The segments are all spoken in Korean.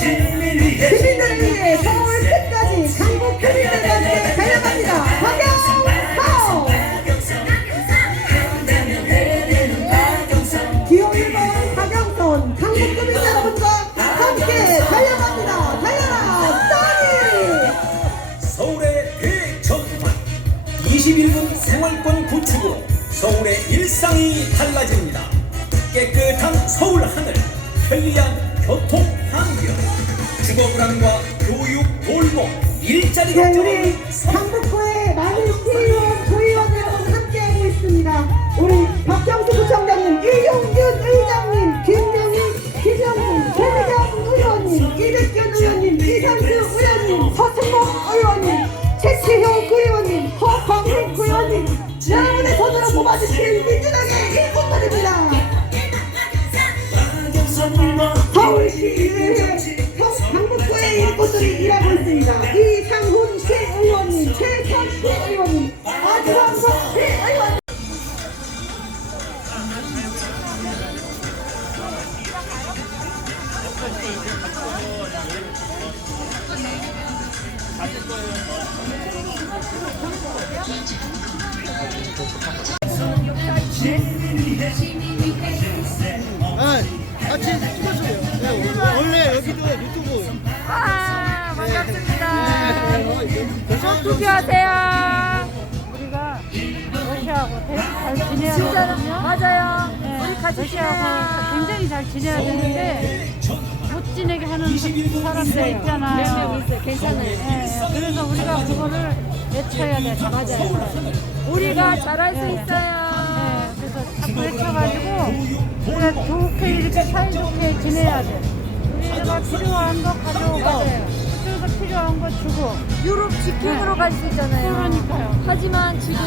시민들을 위해 서울 끝까지 강북 시민들과 함께 달려갑니다. 박영선! 기호 1번 박영선 강북 시민 여러분과 함께 달려갑니다. 달려라 써니! 서울의 대전환 21분 생활권 구축으로 서울의 일상이 달라집니다. 깨끗한 서울 하늘, 편리한 교통 환경, 주거불안과 교육 돌봄, 일자리 네, 걱정을 우리 강북구의 많은 시의원, 구의원 여러분 함께하고 있습니다. 우리 박정수 부총장님, 이용균 의장님, 김명희 기자님, 최미경 의원님, 이백균 의원님, 이상수 의원님, 서승목 의원님, 최치효 구의원님, 허광민 구의원님, 여러분의 손으로 뽑아주신 민주당의 일꾼들입니다. 서울시의회 강북구의 일꾼들이 일하고 있습니다. 이상훈 시의원님, 최선 시의원님, 아주왕석 시의원님. 같이 찍어줘요. 네, 원래 여기도 유튜브. 아, 반갑습니다. 저 투표하세요. 우리가 러시아하고 되게 잘 지내야 되거든요. 맞아요. 네, 러시아하고 굉장히 잘 지내야 되는데 못 지내게 하는 사람들 있잖아요. 몇 명 있어요. 괜찮아요. 네, 그래서 우리가 그거를 외쳐야 돼. 맞아요. 우리가 잘할 수 있어요. 네, 그래서 자꾸 외쳐가지고 우리가 좋게 이렇게 사이좋게 지내야 돼. 우리가 필요한 거 가져오고 그쪽에서 필요한 거 주고. 유럽 직행으로 갈 수 있잖아요. 그러니까요. 하지만 지금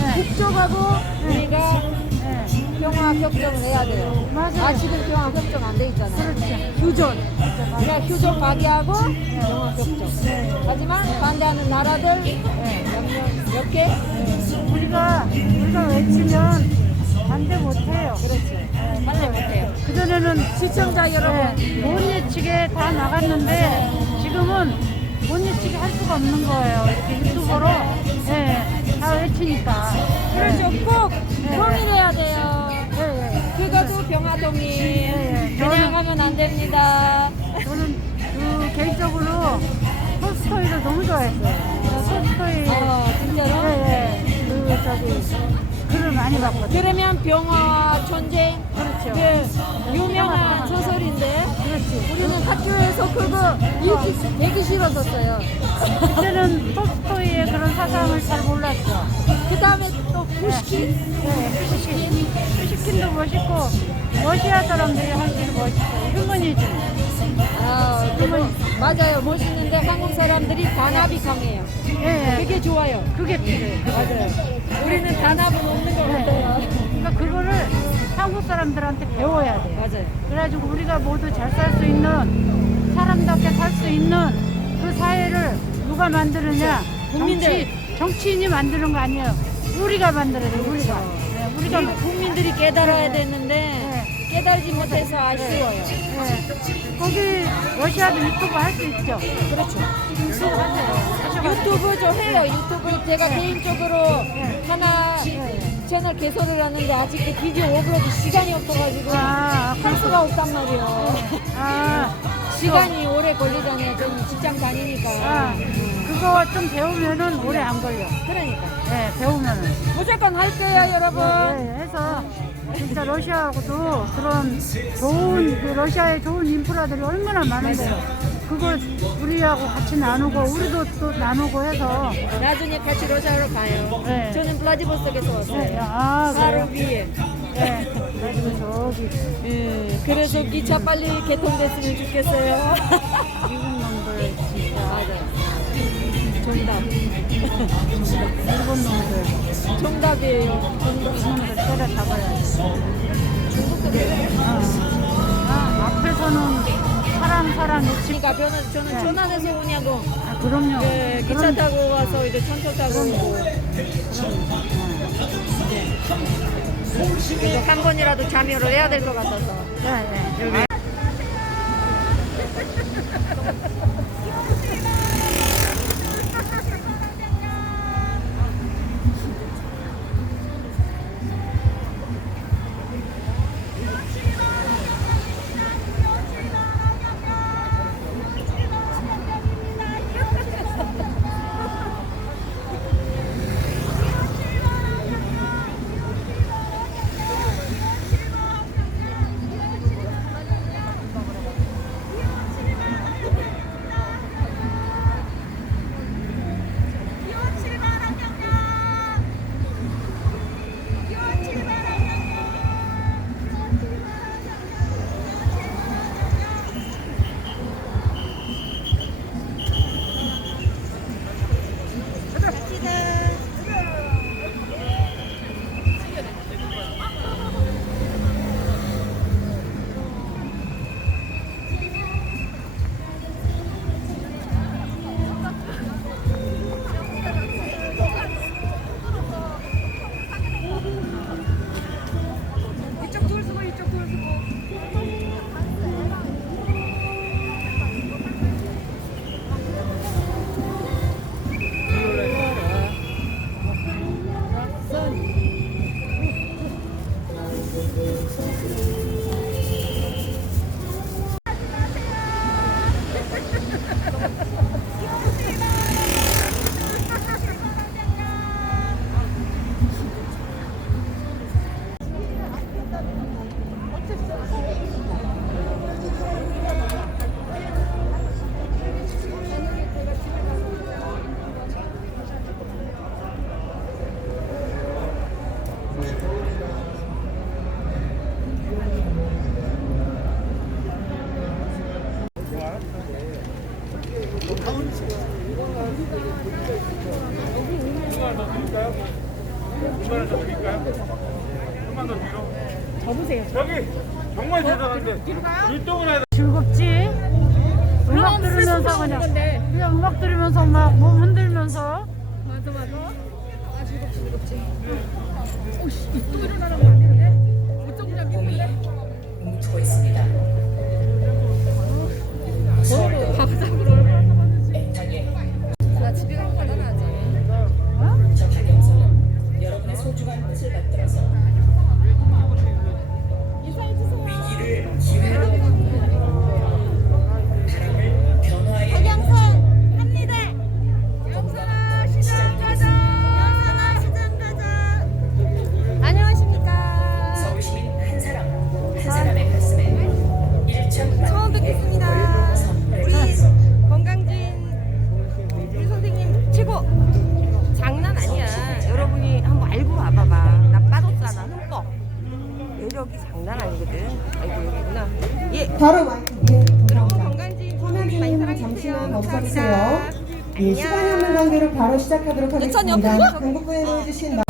네. 국적하고 우리가 네. 병화 협정을 해야 돼요. 맞아요. 지금 병화 협정 안 돼 있잖아요. 그렇죠. 휴전. 그러니까 휴전 파기하고 병화 협정. 하지만 반대하는 나라들 몇 개? 우리가 외치면 반대 못해요. 그렇지. 반대 못해요. 그전에는 시청자 여러분. 못 외치게 다 나갔는데 지금은 못 외치게 할 수가 없는 거예요. 이렇게 유튜버로 다 외치니까. 그렇죠. 꼭 동일해야 돼요. 그것도 병화동이 그냥 하면 안 됩니다. 저는 개인적으로 톨스토이를 너무 좋아했어요. 톨스토이 진짜로? 글을 많이 봤거든요. 그러면 병화와 전쟁 그렇죠. 그 유명한 소설인데 그렇지. 우리는 학교에서 그거 읽기 되게 싫었었어요. 그때는 톨스토이의 그런 사상을 잘 몰랐죠. 그 다음에 또 푸시킨. 푸시킨도 멋있고 러시아 사람들이 하기를 멋있어요. 휴머니즘. 맞아요. 멋있는데 한국 사람들이 단합이 강해요. 그게 좋아요. 그게 필요해요. 맞아요. 우리는 단합은 없는 것 같아요. 그러니까 그거를 한국 사람들한테 배워야 돼요. 맞아요. 그래가지고 우리가 모두 잘 살 수 있는, 사람답게 살 수 있는 그 사회를 누가 만드느냐? 국민들. 정치인이 만드는 거 아니에요. 우리가 만들어야 돼요. 우리가. 우리가 국민들이 깨달아야 되는데 깨달지 못해서 아쉬워요. 거기 러시아도 유튜브 할 수 있죠. 그렇죠. 유튜브 하세요. 유튜브 저 해요. 유튜브 제가 개인적으로 하나 채널 개설을 하는데 아직 그 비디오 업로드 시간이 없어가지고 할 수가 없단 말이에요. 시간이 오래 걸리잖아요. 저는 직장 다니니까. 그거 좀 배우면은 오래 안 걸려. 그러니까. 배우면은. 무조건 할 거예요, 여러분. 해서 진짜 러시아하고도 그런 좋은, 러시아의 좋은 인프라들이 얼마나 많은데요. 그걸 우리하고 같이 나누고, 우리도 또 나누고 해서. 나중에 같이 러시아로 가요. 네. 저는 블라디보스톡에서 왔어요. 바로 위에. 그리고 저기. 그래서 기차 빨리 개통됐으면 좋겠어요. 미국 놈들 진짜. 맞아요. 정답. 일본 놈들. 정답이에요. 놈들 때려잡아야지. 중국도 그래요. 앞에서는 사람 외치고. 그러니까 저는 전환해서 오냐고. 그럼요. 기차 타고 와서 이제 천천 타고 오고. 서울시민 한 번이라도 참여를 해야 될 것 같아서. 네. 여기 정말 대단한데 율동을 해야 즐겁지? 음악 들으면서 그냥 음악 들으면서 막 몸 흔들면서. 뭉쳐 있습니다. 나 집에 가면 가난하지. 저 박영선은 여러분의 소중한 뜻을 받들어서 위기를 기회로 바람을 변화의 박영선 합니다. 영선아 시장 가자. 영선아 시장 가자. 안녕하십니까. 서울 시민 한 사람 한 사람의 가슴에 1천 처음 뵙겠습니다. 우리 건강진 우리 선생님 최고. 장난 아니야. 여러분이 한번 알고 와봐봐. 나 빠졌잖아. 흠뻑. 매력이 장난 아니거든. 아이고 여기구나. 예. 바로 마이크 위에 들어옵니다. 건강진 화면주님 잠시만 멈춰주세요. 예, 시간이 없는 관계로 바로 시작하도록 하겠습니다. 강북구에 보여주신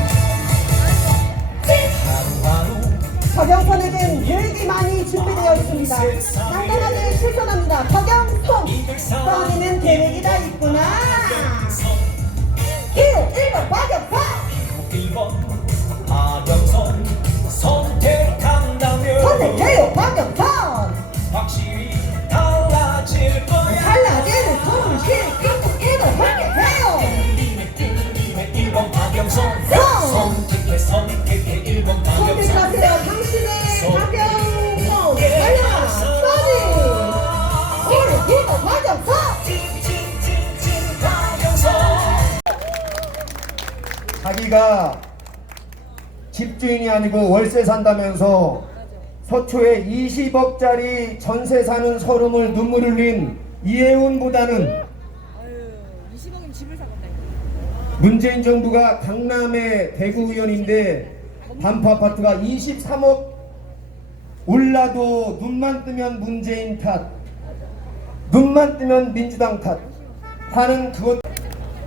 박영선에겐 계획이 많이 준비되어 있습니다. 당당하게 실천합니다. 박영선! 써니는 계획이 다 있구나. 1번 박영선! 1번 박영선 선택한다면 선택해요 박영선! 확실히 달라질 거야. 달라지는 서울시 강북구를 함께해요. 뚫림의 1번 박영선 선! 선택해 1번 박영선 선택하세요 당신의 박영선! 달려라 써니! 1번 박영선! 찐찐찐찐 박영선. 자기가 집주인이 아니고 월세 산다면서 서초에 20억짜리 전세 사는 서름을 눈물 흘린 이혜훈보다는 문재인 정부가 강남의 대구의원인데 반포 아파트가 23억 올라도 눈만 뜨면 문재인 탓, 눈만 뜨면 민주당 탓 하는 그것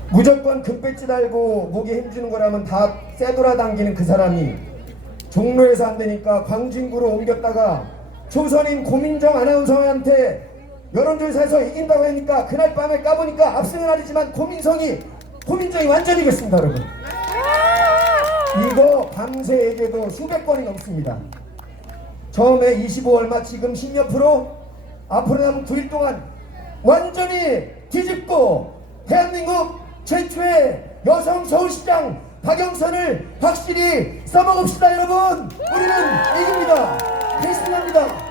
무조건 금배지 달고 목에 힘주는 거라면 다 쎄돌아 당기는 그 사람이 종로에서 안 되니까 광진구로 옮겼다가 조선인 고민정 아나운서한테 여론조사에서 이긴다고 하니까 그날 밤에 까보니까 압승은 아니지만 고민정이 완전히 이겼습니다 여러분. 이거 밤새에게도 수백 건이 넘습니다. 처음에 25얼마, 지금 10몇 프로, 앞으로 남은 9일 동안 완전히 뒤집고 대한민국 최초의 여성 서울시장 박영선을 확실히 써먹읍시다. 여러분, 우리는 이깁니다. 결심합니다.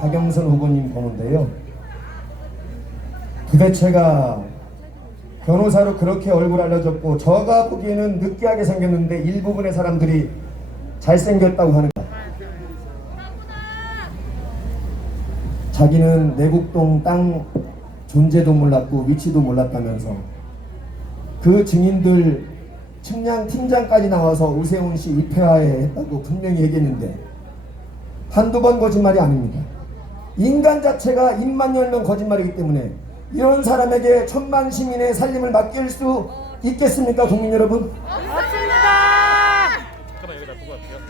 박영선 후보님 보는데요, 도대체가 변호사로 그렇게 얼굴 알려졌고 저가 보기에는 느끼하게 생겼는데 일부분의 사람들이 잘생겼다고 하는 거야. 자기는 내곡동 땅 존재도 몰랐고 위치도 몰랐다면서 그 증인들 측량 팀장까지 나와서 우세훈 씨 입회하에 했다고 분명히 얘기했는데 한두 번 거짓말이 아닙니다. 인간 자체가 입만 열면 거짓말이기 때문에 이런 사람에게 천만 시민의 살림을 맡길 수 있겠습니까, 국민 여러분?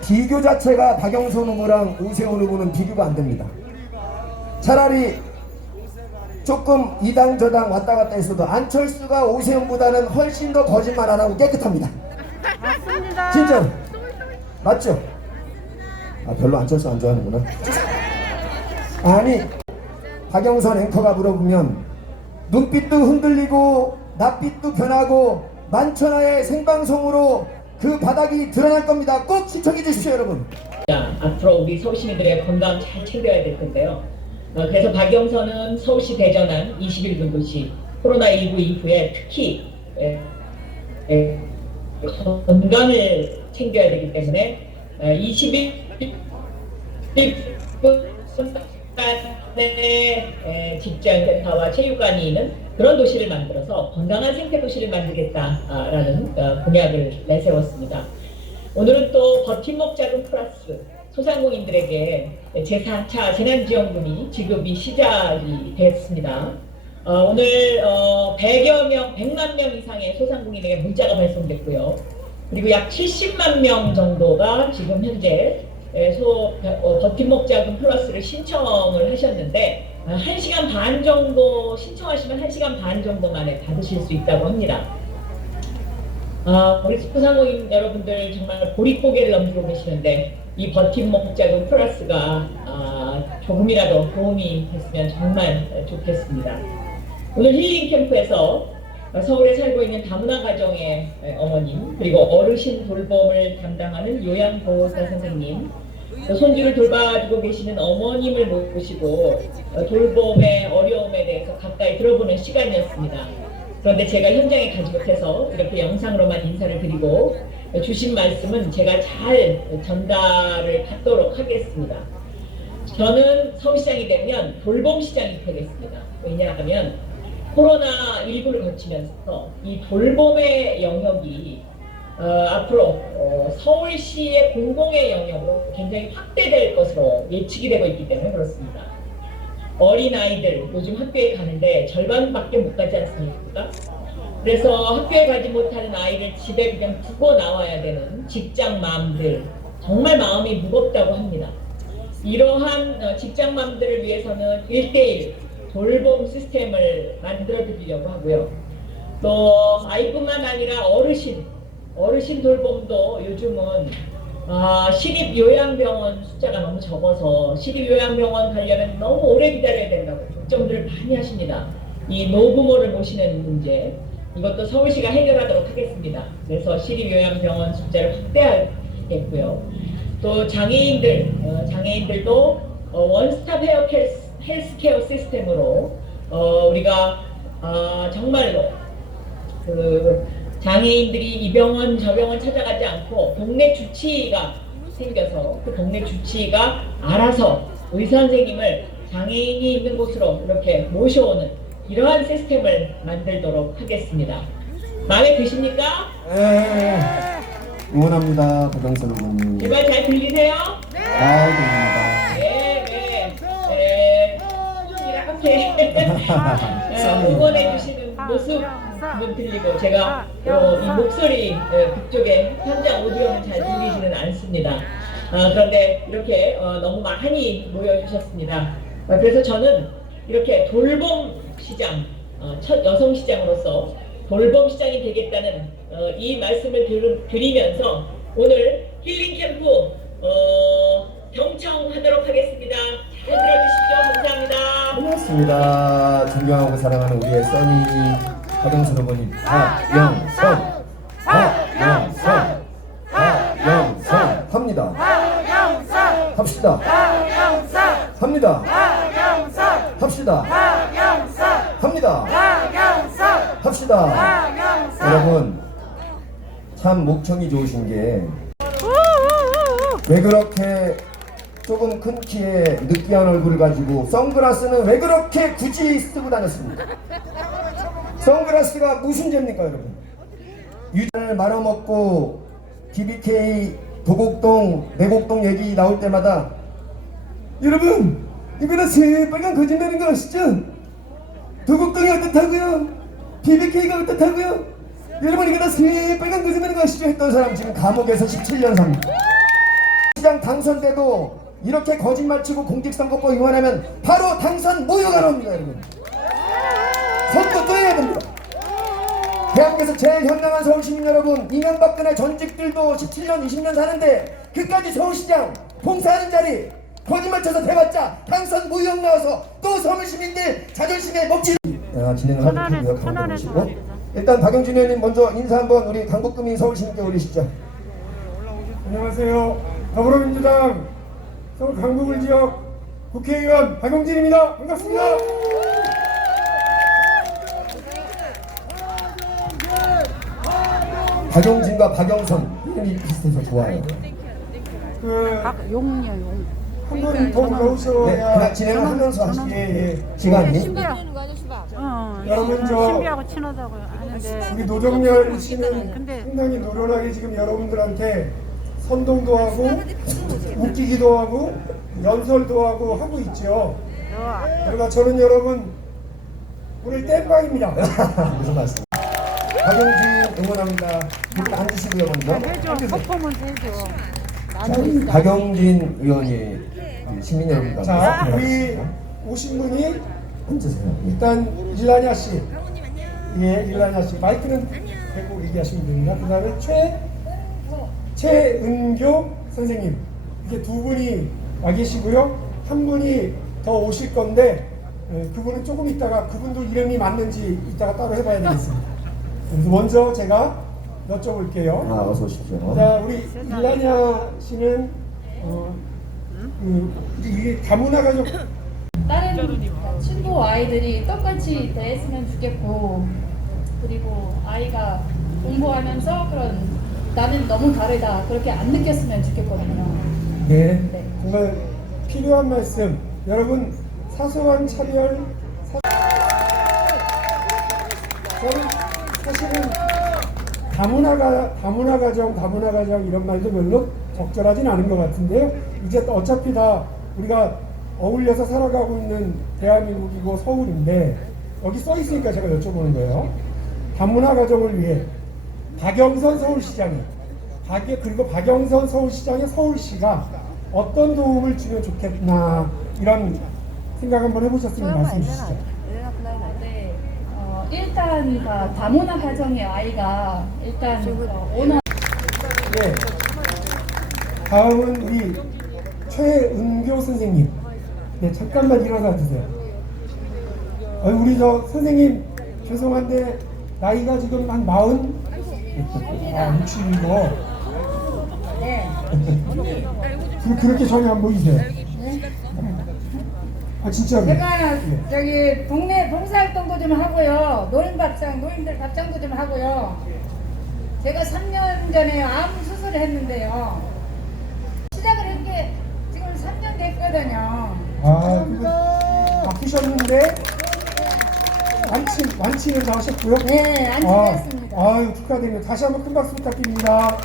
비교 자체가 박영선 후보랑 우세훈 후보는 비교가 안 됩니다. 차라리 조금 이당 저당 왔다 갔다 했어도 안철수가 오세훈보다는 훨씬 더 거짓말 안 하고 깨끗합니다. 맞습니다. 진짜 맞죠? 아, 별로 안철수 안 좋아하는구나. 아니, 박영선 앵커가 물어보면 눈빛도 흔들리고 낯빛도 변하고 만천하의 생방송으로 그 바닥이 드러날 겁니다. 꼭 시청해 주십시오, 여러분. 앞으로 우리 서울시민들의 건강 잘 챙겨야 될 텐데요. 그래서 박영선은 서울시 대전안 21분 도시 코로나19 이후에 특히 건강을 챙겨야 되기 때문에 21분간의 직장센터와 체육관이 있는 그런 도시를 만들어서 건강한 생태도시를 만들겠다라는 공약을 내세웠습니다. 오늘은 또 버팀목 자금 플러스 소상공인들에게 제4차 재난지원금이 지급이 시작이 됐습니다. 오늘 100만 명 이상의 소상공인에게 문자가 발송됐고요. 그리고 약 70만 명 정도가 지금 현재 버팀목 자금 플러스를 신청을 하셨는데 1시간 반 정도 신청하시면 1시간 반 정도 만에 받으실 수 있다고 합니다. 우리 소상공인 여러분들 정말 보릿고개를 넘기고 계시는데 이 버팀목 자금 플러스가 조금이라도 도움이 됐으면 정말 좋겠습니다. 오늘 힐링 캠프에서 서울에 살고 있는 다문화 가정의 어머님, 그리고 어르신 돌봄을 담당하는 요양보호사 선생님, 또 손주를 돌봐주고 계시는 어머님을 모시고 돌봄의 어려움에 대해서 가까이 들어보는 시간이었습니다. 그런데 제가 현장에 가지 못해서 이렇게 영상으로만 인사를 드리고 주신 말씀은 제가 잘 전달을 받도록 하겠습니다. 저는 서울시장이 되면 돌봄시장이 되겠습니다. 왜냐하면 코로나19를 거치면서 이 돌봄의 영역이 앞으로 서울시의 공공의 영역으로 굉장히 확대될 것으로 예측이 되고 있기 때문에 그렇습니다. 어린아이들 요즘 학교에 가는데 절반밖에 못 가지 않습니까? 그래서 학교에 가지 못하는 아이를 집에 그냥 두고 나와야 되는 직장맘들, 정말 마음이 무겁다고 합니다. 이러한 직장맘들을 위해서는 1:1 돌봄 시스템을 만들어 드리려고 하고요. 또 아이뿐만 아니라 어르신 돌봄도 요즘은 시립 요양병원 숫자가 너무 적어서 시립 요양병원 가려면 너무 오래 기다려야 된다고 걱정들을 많이 하십니다. 이 노부모를 모시는 문제, 이것도 서울시가 해결하도록 하겠습니다. 그래서 시립 요양병원 숫자를 확대하겠고요. 또 장애인들도 원스톱 헬스케어 시스템으로 우리가 정말로 그 장애인들이 이 병원 저 병원 찾아가지 않고 동네 주치의가 생겨서 그 동네 주치의가 알아서 의사 선생님을 장애인이 있는 곳으로 이렇게 모셔오는 이러한 시스템을 만들도록 하겠습니다. 마음에 드십니까? 네. 응원합니다, 박영선 후보님. 제 말 잘 들리세요? 잘 들립니다. 네. 이렇게 응원해주시는 모습은 들리고 제가 이 목소리 그쪽에 현장 오디오는 잘 들리지는 않습니다. 그런데 이렇게 너무 많이 모여주셨습니다. 그래서 저는 이렇게 돌봄 시장, 첫 여성 시장으로서 돌봄 시장이 되겠다는 이 말씀을 드리면서 오늘 힐링 캠프 경청하도록 하겠습니다. 잘 들어주십시오. 감사합니다. 고맙습니다. 존경하고 사랑하는 우리의 써니 박영선 어머니 박영선 합니다. 합시다. 합니다. 합시다. 합니다. 합시다. 여러분 참 목청이 좋으신 게 왜 그렇게 조금 큰 키에 느끼한 얼굴을 가지고 선글라스는 왜 그렇게 굳이 쓰고 다녔습니까? 선글라스가 무슨 죄입니까 여러분? 유전을 말아먹고 BBK 도곡동 내곡동 얘기 나올 때마다 여러분 이거 다 새빨간 거짓말인 거 아시죠? 도곡동이 어떻다고요? BBK가 어떻다고요? 여러분 이거 다 새빨간 거짓말인 거 아시죠? 했던 사람 지금 감옥에서 17년 삽니다. 시장 당선 때도 이렇게 거짓말치고 공직선거법 위반하면 바로 당선 무효가 나옵니다 여러분. 선거 또 해야 됩니다. 대한민국에서 제일 현명한 서울시민 여러분, 이명박근혜 전직들도 17년 20년 사는데 그까지 서울시장 봉사하는 자리 거짓말쳐서 대봤자 당선 무효 나와서 또 서울시민들 자존심에 먹지. 진행을 하도록 하겠습니다. 일단 박영진 의원님 먼저 인사 한번 우리 강북구민 서울시민께 올리시죠. 안녕하세요. 더불어민주당 서울 강북을 지역 국회의원 박영진입니다. 반갑습니다. 박영진과 박영선 이름이 비슷해서 좋아요. 용이야 용. 한 분 더 올라오셔야. 네, 그냥 진행을 하면서 하시게 시간이. 여러분 신비하고 친하다고 하는데 우리 노정열 씨는 상당히 노련하게 지금 여러분들한테 선동도 하고 웃기기도 하고 연설도 하고 있죠. 그러니까 저는 여러분 오늘 땜빵입니다. 무슨 말씀? 박영진 응원합니다. 일단 앉으시고요 먼저. 해줘 퍼포먼스 해줘. 자, 박영진 의원이 시민 여러분과 자, 우리 오신 분이 앉으세요. 일단 일라냐 씨, 예, 일라냐 씨 마이크는 대고 얘기하시면 됩니다. 그 다음에 최은교 선생님, 이게 두 분이 와 계시고요. 한 분이 더 오실 건데 그분은 조금 있다가 그분도 이름이 맞는지 이따가 따로 해봐야 되겠습니다. 그래서 먼저 제가 여쭤볼게요. 어서 오십시오. 자, 우리 일라냐 씨는 이게 다문화 가족 다른 친구 아이들이 똑같이 대했으면 좋겠고, 그리고 아이가 공부하면서 그런 나는 너무 다르다 그렇게 안 느꼈으면 좋겠거든요. 네, 정말 필요한 말씀. 여러분 사소한 차별 저는 사실은 다문화 가정 이런 말도 별로 적절하진 않은 것 같은데요. 이제 어차피 다 우리가 어울려서 살아가고 있는 대한민국이고 서울인데 여기 써 있으니까 제가 여쭤보는 거예요. 다문화 가정을 위해 박영선 서울시장이 그리고 박영선 서울시장의 서울시가 어떤 도움을 주면 좋겠나 이런 생각 한번 해보셨으면 말씀해 주시죠. 네, 일단 다문화 가정의 아이가 일단 오너. 네. 다음은 우리 최은교 선생님. 네, 잠깐만 일어나 주세요. 우리 저 선생님 죄송한데 나이가 지금 한 40? 60이고. 네. 그렇게 전혀 안 보이세요. 진짜로. 제가 저기 동네 봉사활동도 좀 하고요. 노인들 밥상도 좀 하고요. 제가 3년 전에 암 수술을 했는데요. 시작을 한 게 지금 3년 됐거든요. 아프셨는데 완치는 다 하셨고요? 네, 완치했습니다. 아유, 축하드립니다. 다시 한번 큰 박수 부탁드립니다.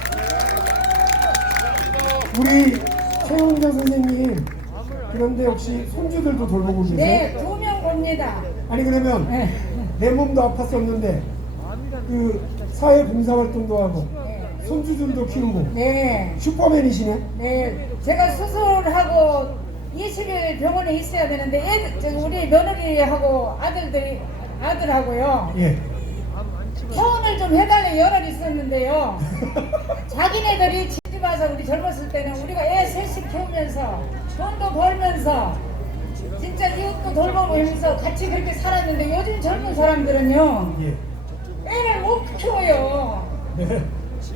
우리 최은경 선생님, 그런데 혹시 손주들도 돌보고 계세요? 네, 2명 봅니다. 아니 그러면 내 몸도 아팠었는데 그 사회 봉사활동도 하고 손주들도 키우고 네. 슈퍼맨이시네. 네. 제가 수술하고 20일 병원에 있어야 되는데 우리 며느리하고 아들하고요. 예. 퇴원을 좀 해달래 열흘 있었는데요. 자기네들이 집에 와서 우리 젊었을 때는 우리가 애 셋씩 키우면서 돈도 벌면서 진짜 이웃도 돌보면서 같이 그렇게 살았는데 요즘 젊은 사람들은요. 예. 애를 못 키워요. 네.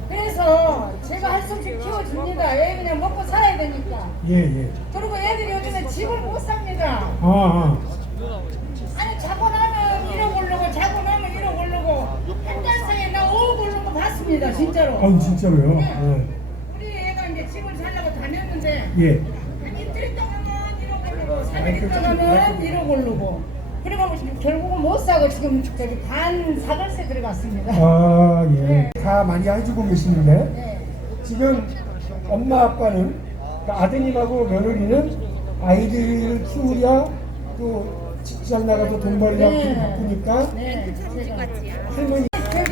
그래서 제가 할 수 없이 키워줍니다. 애 그냥 먹고 살아야 되니까. 예. 그리고 애들이 요즘에 집을 못 삽니다. 아니 자고 나면 1억 오르고 자고 나면 1억 오르고 한 달 사이에 나 5억 오르는 거 봤습니다. 진짜로. 진짜로요? 네. 우리 애가 이제 집을 살려고 다녔는데 예. 한 이틀 동안은 1억 오르고 3일 동안은 1억 오르고 그리고 결국은 못 사고 지금 저기 반 사글세 들어갔습니다. 예. 네. 다 많이 해주고 계시는데 네. 지금 엄마 아빠는 그러니까 아드님하고 며느리는 아이들을 키우랴 또 직장 나가서 돈 벌랴 바쁘니까 네. 제가 할머니 저기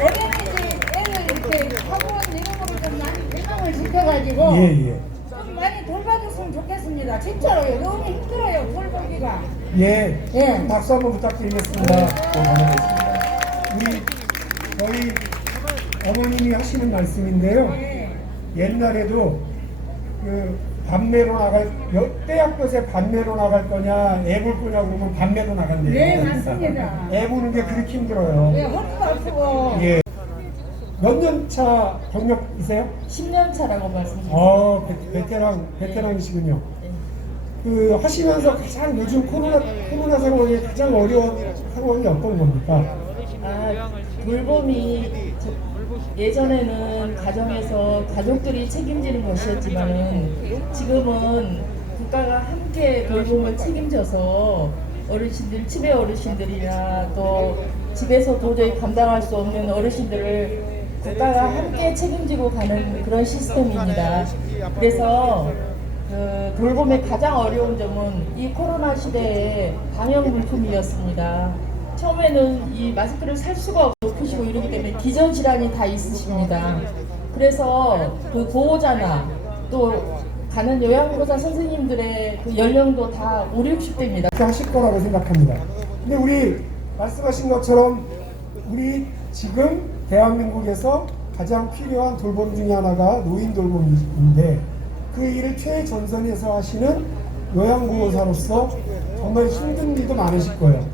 어린이집 애들 이렇게 학원 이름으로 좀 많이 대상을 시켜가지고 예. 좀 많이 돌봐줬으면 좋겠습니다. 진짜로요. 너무 힘들어요. 돌보기가. 예. 박수 한번 부탁드리겠습니다. 우리 저희 어머님이 하시는 말씀인데요. 옛날에도 그 밤매로 떼약볕에 밤매로 나갈 거냐 애 볼 거냐고 그러면 밤매로 나간대요. 네, 맞습니다. 애 보는 게 그렇게 힘들어요. 네, 허리도 아프고. 예. 몇 년 차 경력이세요? 10년 차라고 말씀드렸습니다. 베테랑이시군요. 그 하시면서 가장 요즘 코로나 상황에 가장 어려운 상황이 어떤 겁니까? 돌봄이 예전에는 가정에서 가족들이 책임지는 것이었지만 지금은 국가가 함께 돌봄을 책임져서 어르신들, 치매 어르신들이나 또 집에서 도저히 감당할 수 없는 어르신들을 국가가 함께 책임지고 가는 그런 시스템입니다. 그래서 그 돌봄의 가장 어려운 점은 이 코로나 시대의 방역 물품이었습니다. 처음에는 이 마스크를 살 수가 없으시고 이러기 때문에 기저질환이 다 있으십니다. 그래서 그 보호자나 또 가는 요양보호사 선생님들의 그 연령도 다 5, 60대입니다. 그렇게 하실 거라고 생각합니다. 근데 우리 말씀하신 것처럼 우리 지금 대한민국에서 가장 필요한 돌봄 중에 하나가 노인 돌봄인데 그 일을 최전선에서 하시는 요양보호사로서 정말 힘든 일도 많으실 거예요.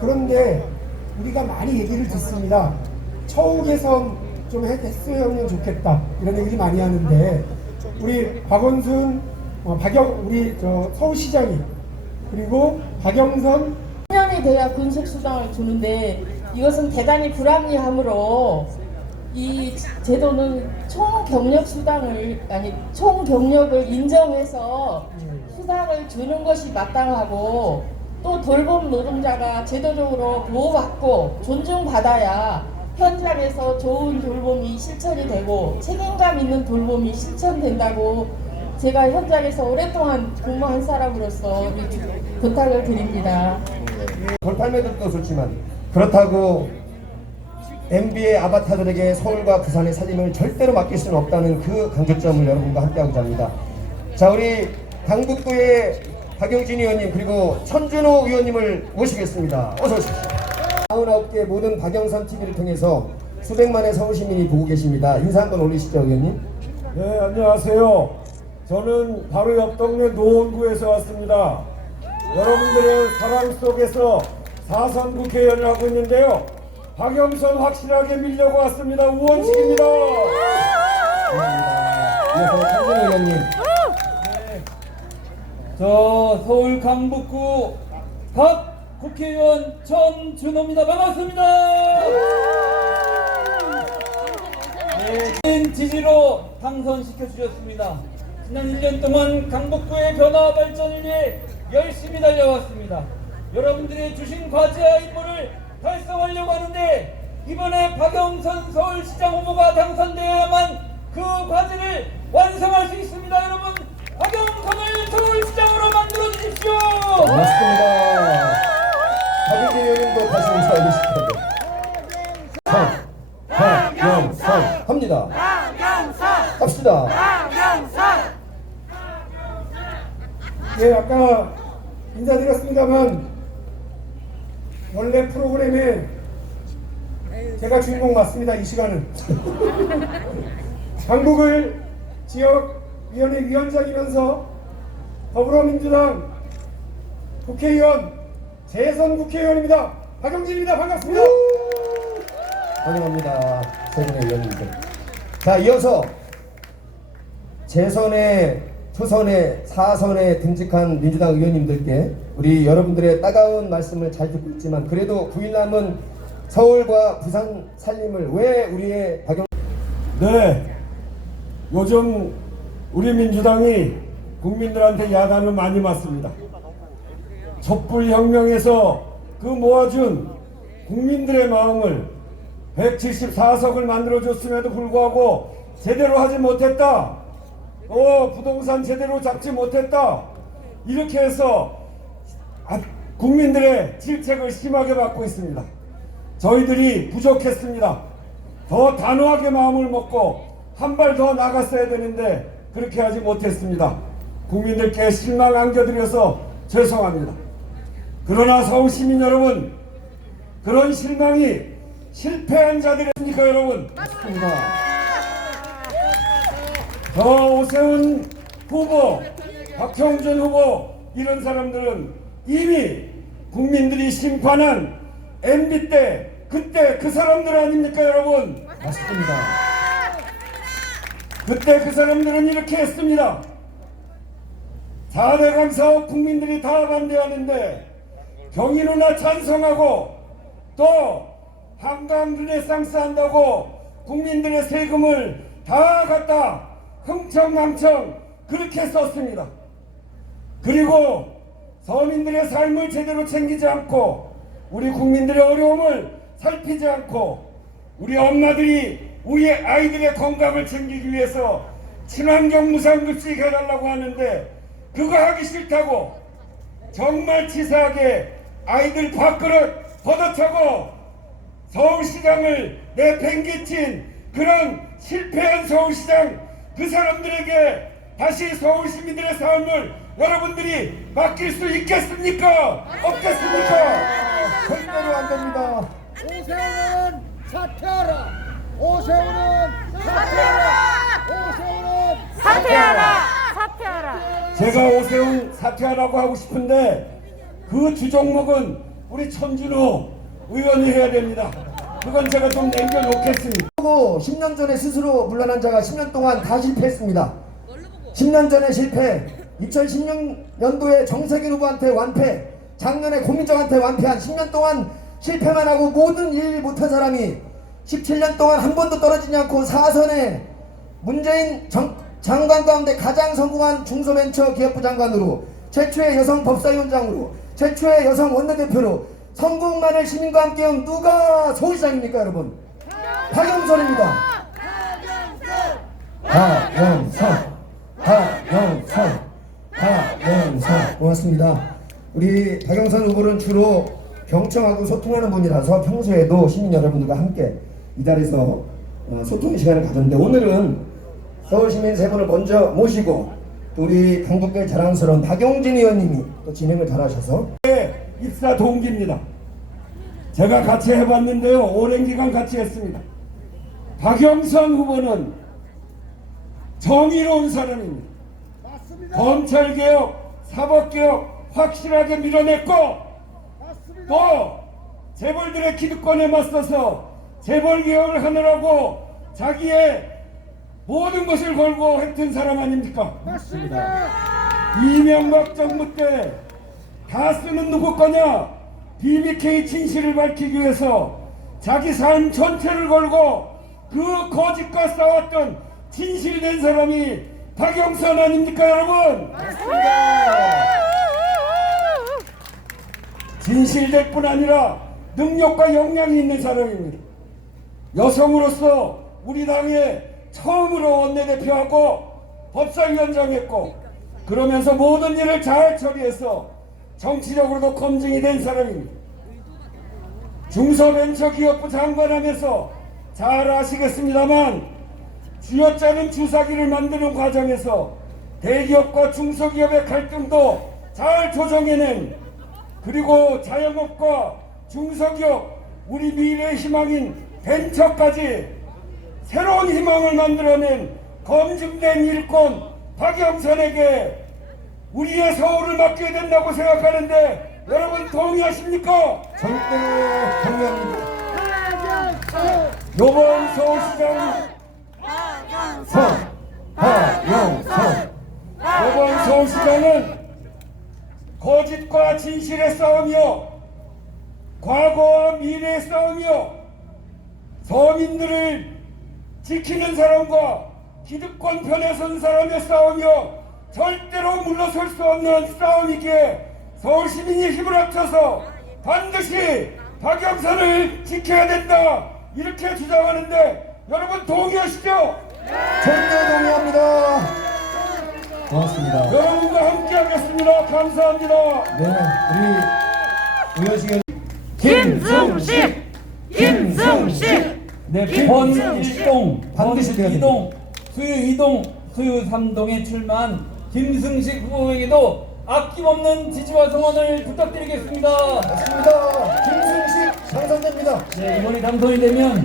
그런데 우리가 많이 얘기를 듣습니다. 처우 개선 좀 했으면 좋겠다 이런 얘기 많이 하는데 우리 박원순, 우리 서울시장이 그리고 박영선 10년이 돼야 근속수당을 주는데 이것은 대단히 불합리하므로 이 제도는 총경력을 인정해서 수당을 주는 것이 마땅하고 또 돌봄 노동자가 제도적으로 보호받고 존중받아야 현장에서 좋은 돌봄이 실천이 되고 책임감 있는 돌봄이 실천된다고 제가 현장에서 오랫동안 근무한 사람으로서 부탁을 드립니다. 돌팔매들도 좋지만 그렇다고 MB의 아바타들에게 서울과 부산의 살림을 절대로 맡길 수는 없다는 그 강조점을 여러분과 함께하고자 합니다. 자, 우리 강북구의 박용진 의원님 그리고 천준호 의원님을 모시겠습니다. 어서 오십시오. 49개 모든 박영선 TV를 통해서 수백만의 서울시민이 보고 계십니다. 인사 한번 올리시죠, 의원님. 네, 안녕하세요. 저는 바로 옆 동네 노원구에서 왔습니다. 여러분들의 사랑 속에서 4선 국회의원을 하고 있는데요. 박영선 확실하게 밀려고 왔습니다. 우원식입니다. 이어서 천준호 의원님. 저 서울 강북구 박 국회의원 천준호입니다. 반갑습니다. 네, 지지로 당선시켜 주셨습니다. 지난 1년 동안 강북구의 변화 발전을 위해 열심히 달려왔습니다. 여러분들이 주신 과제와 임무를 달성하려고 하는데 이번에 박영선 서울시장 후보가 당선되어야만 그 과제를 완성할 수 있습니다. 여러분, 박영선을 서울시장으로 만들어 주십시오. 고맙습니다. 박용진 의원님도 다시 인사해 주실 텐데. 박영선 합니다. 반갑습니다. 예, 아까 인사드렸습니다만 원래 프로그램에 제가 주인공 맞습니다. 이 시간은 강북을 지역위원회 위원장이면서 더불어민주당 국회의원 재선 국회의원입니다. 박영진입니다. 반갑습니다. 환영합니다. 세분의 의원님들. 자, 이어서 재선에, 초선에, 4선에 등직한 민주당 의원님들께 우리 여러분들의 따가운 말씀을 잘 듣고 있지만 그래도 9일 남은 서울과 부산 살림을 왜 우리의 네, 요즘 우리 민주당이 국민들한테 야단을 많이 맞습니다. 촛불혁명에서 그 모아준 국민들의 마음을 174석을 만들어줬음에도 불구하고 제대로 하지 못했다. 부동산 제대로 잡지 못했다. 이렇게 해서 국민들의 질책을 심하게 받고 있습니다. 저희들이 부족했습니다. 더 단호하게 마음을 먹고 한 발 더 나갔어야 되는데 그렇게 하지 못했습니다. 국민들께 실망 안겨드려서 죄송합니다. 그러나 서울 시민 여러분, 그런 실망이 실패한 자들입니까 여러분? 맞습니다. 저 오세훈 후보, 박형준 후보 이런 사람들은 이미 국민들이 심판한 MB 때 그때 그 사람들 아닙니까 여러분? 맞습니다. 그때 그 사람들은 이렇게 했습니다. 4대강 사업 국민들이 다 반대하는데 경인우나 찬성하고 또 한강 르네상스 한다고 국민들의 세금을 다 갖다 흥청망청 그렇게 썼습니다. 그리고 서민들의 삶을 제대로 챙기지 않고 우리 국민들의 어려움을 살피지 않고 우리 엄마들이 우리 아이들의 건강을 챙기기 위해서 친환경 무상급식 해달라고 하는데 그거 하기 싫다고 정말 치사하게 아이들 밥그릇 걷어차고 서울시장을 내팽개친 그런 실패한 서울시장 그 사람들에게 다시 서울시민들의 삶을 여러분들이 맡길 수 있겠습니까? 없겠습니까? 절대로 안 됩니다. 오세훈은 사퇴하라. 오세훈은 사퇴하라. 오세훈은 사퇴하라. 제가 오세훈 사퇴하라고 하고 싶은데 그 주종목은 우리 천준호 의원이 해야 됩니다. 그건 제가 좀 남겨놓겠습니다. 10년 전에 스스로 물러난 자가 10년 동안 다 실패했습니다. 10년 전에 실패, 2016년도에 정세균 후보한테 완패, 작년에 고민정한테 완패한 10년 동안 실패만 하고 모든 일 못한 사람이 17년 동안 한 번도 떨어지지 않고 4선에 문재인 장관 가운데 가장 성공한 중소벤처기업부 장관으로 최초의 여성 법사위원장으로 최초의 여성 원내대표로 성공만을 시민과 함께한 누가 서울시장입니까 여러분? 박영선입니다. 박영선 고맙습니다. 우리 박영선 후보는 주로 경청하고 소통하는 분이라서 평소에도 시민 여러분들과 함께 이 자리에서 소통의 시간을 가졌는데 오늘은 서울시민 세 분을 먼저 모시고 또 우리 강북교회 자랑스러운 박용진 의원님이 또 진행을 잘하셔서 입사 동기입니다. 제가 같이 해봤는데요. 오랜 기간 같이 했습니다. 박영선 후보는 정의로운 사람입니다. 검찰개혁, 사법개혁 확실하게 밀어냈고 또 재벌들의 기득권에 맞서서 재벌개혁을 하느라고 자기의 모든 것을 걸고 했던 사람 아닙니까? 맞습니다. 이명박 정부 때 다 쓰는 누구 거냐? BBK 진실을 밝히기 위해서 자기 삶 전체를 걸고 그 거짓과 싸웠던 진실된 사람이 박영선 아닙니까 여러분? 맞습니다. 진실될 뿐 아니라 능력과 역량이 있는 사람입니다. 여성으로서 우리 당에 처음으로 원내대표하고 법사위원장 했고 그러면서 모든 일을 잘 처리해서 정치적으로도 검증이 된 사람입니다. 중소벤처기업부 장관하면서 잘 아시겠습니다만 쥐어짜는 주사기를 만드는 과정에서 대기업과 중소기업의 갈등도 잘 조정해낸, 그리고 자영업과 중소기업, 우리 미래의 희망인 벤처까지 새로운 희망을 만들어낸 검증된 일꾼 박영선에게 우리의 서울을 맡겨야 된다고 생각하는데 여러분 동의하십니까? 절대로 동의합니다. 요번 서울시장 박영선 이번 서울시장은 거짓과 진실의 싸움이요, 과거와 미래의 싸움이요, 서민들을 지키는 사람과 기득권 편에 선 사람의 싸움이요, 절대로 물러설 수 없는 싸움이기에 서울 시민이 힘을 합쳐서 반드시 박영선을 지켜야 된다, 이렇게 주장하는데 여러분 동의하시죠? 절대 동의합니다. 고맙습니다. 여러분과 함께 하겠습니다. 감사합니다. 네, 우리 의원실 김승식! 네, 번 1동, 반드시 돼야 2동, 수유 2동, 수유 3동에 출마한 김승식 후보에게도 아낌없는 지지와 성원을 부탁드리겠습니다. 맞습니다. 김승식 당선됩니다. 네, 이번에 당선이 되면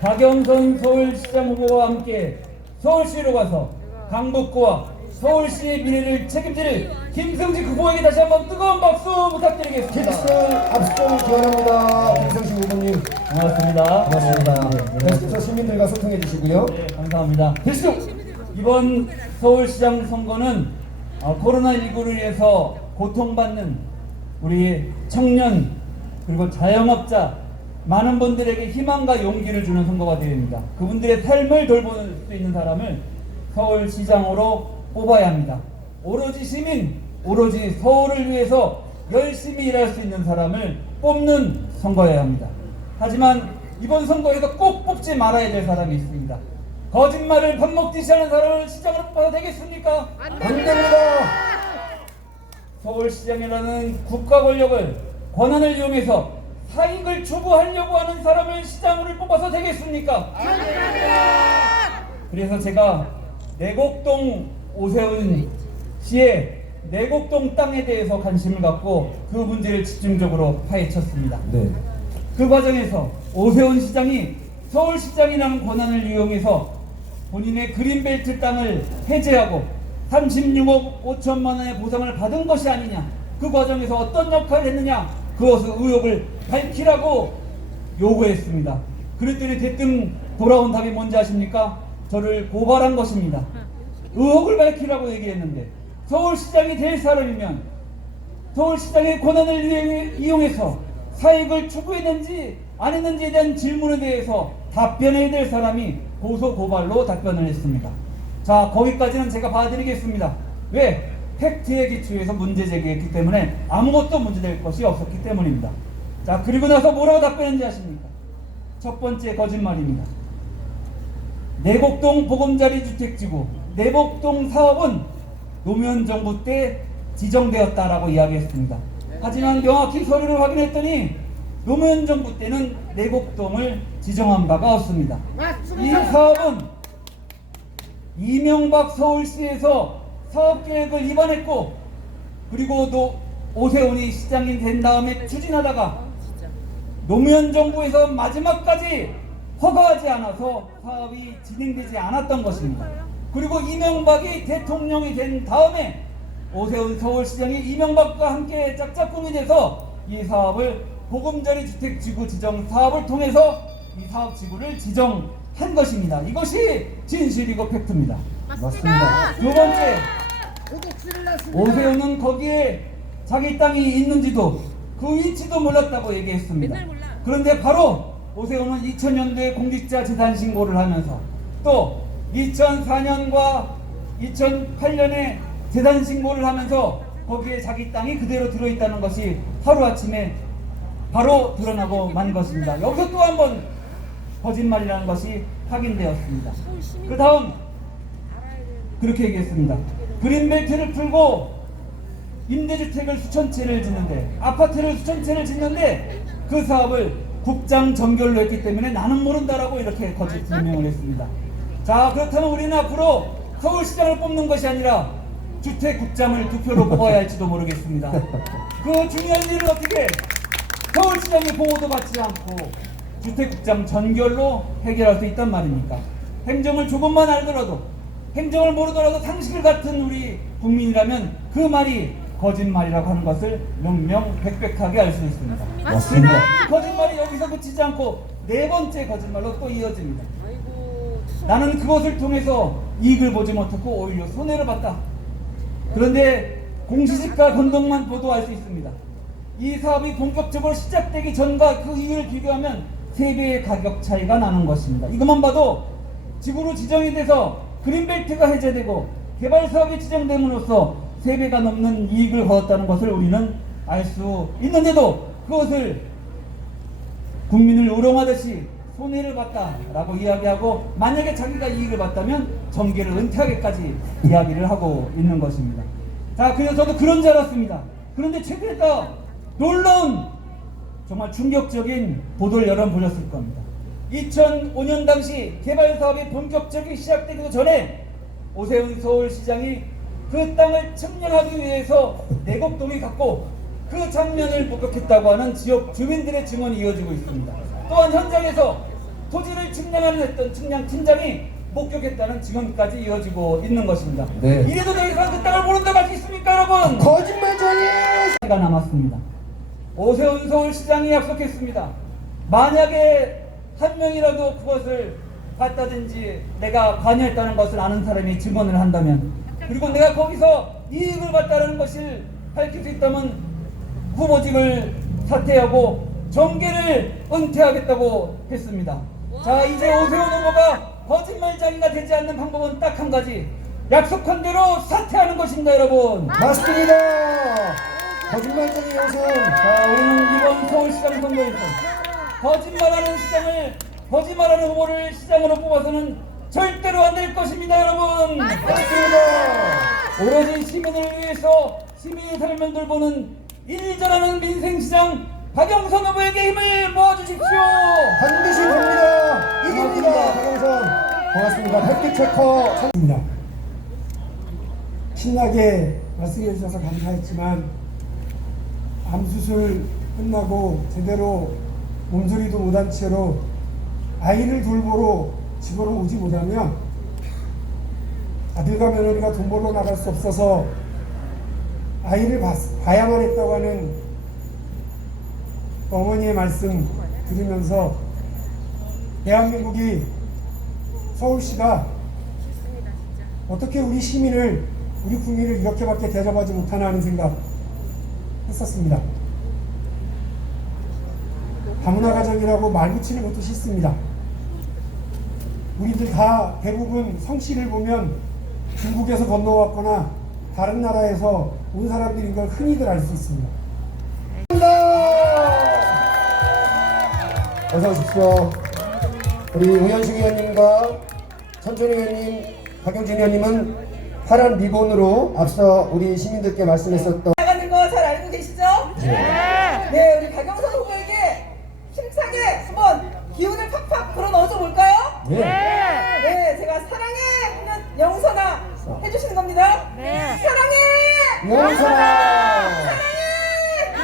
박영선 서울시장 후보와 함께 서울시로 가서 강북구와 서울시의 미래를 책임질 김승식 후보에게 다시 한번 뜨거운 박수 부탁드리겠습니다. 깁슨 압수를 기원합니다. 김승식 후보님. 고맙습니다. 고맙습니다. 네, 계속해서 시민들과 소통해 주시고요. 네, 감사합니다. 이번 서울시장 선거는 코로나19로 인해서 고통받는 우리 청년 그리고 자영업자 많은 분들에게 희망과 용기를 주는 선거가 되어야 그분들의 삶을 돌볼 수 있는 사람을 서울시장으로 뽑아야 합니다. 오로지 시민, 오로지 서울을 위해서 열심히 일할 수 있는 사람을 뽑는 선거여야 합니다. 하지만 이번 선거에서 꼭 뽑지 말아야 될 사람이 있습니다. 거짓말을 밥 먹듯이 하는 사람을 시장으로 뽑아도 되겠습니까? 안 됩니다. 서울시장이라는 국가 권력을, 권한을 이용해서 사익을 추구하려고 하는 사람을 시장으로 뽑아서 되겠습니까? 그래서 제가 내곡동 오세훈 씨의 내곡동 땅에 대해서 관심을 갖고 그 문제를 집중적으로 파헤쳤습니다. 네. 그 과정에서 오세훈 시장이 서울시장이라는 권한을 이용해서 본인의 그린벨트 땅을 해제하고 36억 5천만 원의 보상을 받은 것이 아니냐, 그 과정에서 어떤 역할을 했느냐, 그것을 의혹을 밝히라고 요구했습니다. 그랬더니 대뜸 돌아온 답이 뭔지 아십니까? 저를 고발한 것입니다. 의혹을 밝히라고 얘기했는데 서울시장이 될 사람이면 서울시장의 권한을 이용해서 사익을 추구했는지 안 했는지에 대한 질문에 대해서 답변해야 될 사람이 고소고발로 답변을 했습니다. 자, 거기까지는 제가 봐드리겠습니다. 왜? 팩트에 기초해서 문제 제기했기 때문에 아무것도 문제될 것이 없었기 때문입니다. 자, 그리고 나서 뭐라고 답변했는지 아십니까? 첫 번째 거짓말입니다. 내곡동 보금자리 주택지구 내곡동 사업은 노무현 정부 때 지정되었다라고 이야기했습니다. 하지만 명확히 서류를 확인했더니 노무현 정부 때는 내곡동을 지정한 바가 없습니다. 이 사업은 이명박 서울시에서 사업계획을 위반했고, 그리고 오세훈이 시장이 된 다음에 추진하다가 노무현 정부에서 마지막까지 허가하지 않아서 사업이 진행되지 않았던 것입니다. 그리고 이명박이 대통령이 된 다음에 오세훈 서울시장이 이명박과 함께 짝짝꿍이 돼서 이 사업을 보금자리 주택지구 지정 사업을 통해서 이 사업지구를 지정한 것입니다. 이것이 진실이고 팩트입니다. 맞습니다. 두 번째, 오세훈은 거기에 자기 땅이 있는지도 그 위치도 몰랐다고 얘기했습니다. 그런데 바로 오세훈은 2000년도에 공직자 재산 신고를 하면서 또 2004년과 2008년에 재산 신고를 하면서 거기에 자기 땅이 그대로 들어있다는 것이 하루아침에 바로 드러나고 만 것입니다. 여기서 또 한 번 거짓말이라는 것이 확인되었습니다. 그 다음 그렇게 얘기했습니다. 그린벨트를 풀고 임대주택을 수천 채를 짓는데, 아파트를 수천 채를 짓는데 그 사업을 국장 정결로 했기 때문에 나는 모른다라고 이렇게 거짓 설명을 했습니다. 자, 그렇다면 우리는 앞으로 서울시장을 뽑는 것이 아니라 주택국장을 투표로 뽑아야 할지도 모르겠습니다. 그 중요한 일을 어떻게 서울시장의 보호도 받지 않고 주택국장 전결로 해결할 수 있단 말입니까? 행정을 조금만 알더라도, 행정을 모르더라도 상식을 갖춘 우리 국민이라면 그 말이 거짓말이라고 하는 것을 명명백백하게 알 수 있습니다. 맞습니다. 그 거짓말이 여기서 그치지 않고 네 번째 거짓말로 또 이어집니다. 나는 그것을 통해서 이익을 보지 못했고 오히려 손해를 봤다. 그런데 공시지가 변동만 보도 알 수 있습니다. 이 사업이 본격적으로 시작되기 전과 그 이익을 비교하면 3배의 가격 차이가 나는 것입니다. 이것만 봐도 지구로 지정이 돼서 그린벨트가 해제되고 개발 사업이 지정됨으로써 3배가 넘는 이익을 거뒀다는 것을 우리는 알 수 있는데도 그것을 국민을 우롱하듯이 손해를 봤다라고 이야기하고 만약에 자기가 이익을 봤다면 정계를 은퇴하게까지 이야기를 하고 있는 것입니다. 자, 그래서 저도 그런 줄 알았습니다. 그런데 최근에 또 놀라운 정말 충격적인 보도를 여러 번 보셨을 겁니다. 2005년 당시 개발 사업이 본격적으로 시작되기도 전에 오세훈 서울시장이 그 땅을 측량하기 위해서 내곡동에 갔고 그 장면을 목격했다고 하는 지역 주민들의 증언이 이어지고 있습니다. 또한 현장에서 토지를 측량하는 했던 측량팀장이 목격했다는 증언까지 이어지고 있는 것입니다. 네. 이래도 저희가 그 땅을 모른다고 할 수 있습니까, 여러분? 거짓말쟁이! 가 남았습니다. 오세훈 서울시장이 약속했습니다. 만약에 한 명이라도 그것을 봤다든지 내가 관여했다는 것을 아는 사람이 증언을 한다면, 그리고 내가 거기서 이익을 봤다는 것을 밝힐 수 있다면 후보직을 사퇴하고 정계를 은퇴하겠다고 했습니다. 자, 이제 오세훈 후보가 거짓말쟁이가 되지 않는 방법은 딱 한 가지, 약속한 대로 사퇴하는 것입니다, 여러분. 맞습니다. 거짓말쟁이 오세훈. 자, 우리는 이번 서울시장 선거에서 거짓말하는 시장을, 거짓말하는 후보를 시장으로 뽑아서는 절대로 안 될 것입니다, 여러분. 맞습니다. 오로지 시민을 위해서 시민의 삶을 돌보는 일전하는 민생시장 박영선 후보에게 힘을 모아주십시오. 반드시 됩니다. 이깁니다. 박영선. 고맙습니다. 햇빛 체커. 신나게 말씀해 주셔서 감사했지만 암수술 끝나고 제대로 몸조리도 못한 채로 아이를 돌보러 집으로 오지 못하면 아들과 며느리가 돈 벌러 나갈 수 없어서 아이를 봐야만 했다고 하는 어머니의 말씀 들으면서 대한민국이 서울시가 어떻게 우리 시민을, 우리 국민을 이렇게밖에 대접하지 못하나 하는 생각 했었습니다. 다문화 가정이라고 말 붙이는 것도 싫습니다. 우리들 다 대부분 성씨를 보면 중국에서 건너왔거나 다른 나라에서 온 사람들인 걸 흔히들 알 수 있습니다. 어서 오십시오. 우리 우현식 의원님과 천천희 의원님, 박용진 의원님은 파란 리본으로 앞서 우리 시민들께 말씀했었던 나가는 거 잘 알고 계시죠? 네, 우리 박영선 후보에게 힘차게 한번 기운을 팍팍 불어 넣어줘 볼까요? 네, 제가 사랑해 하면 영선아 해주시는 겁니다. 사랑해! 영선아! 사랑해!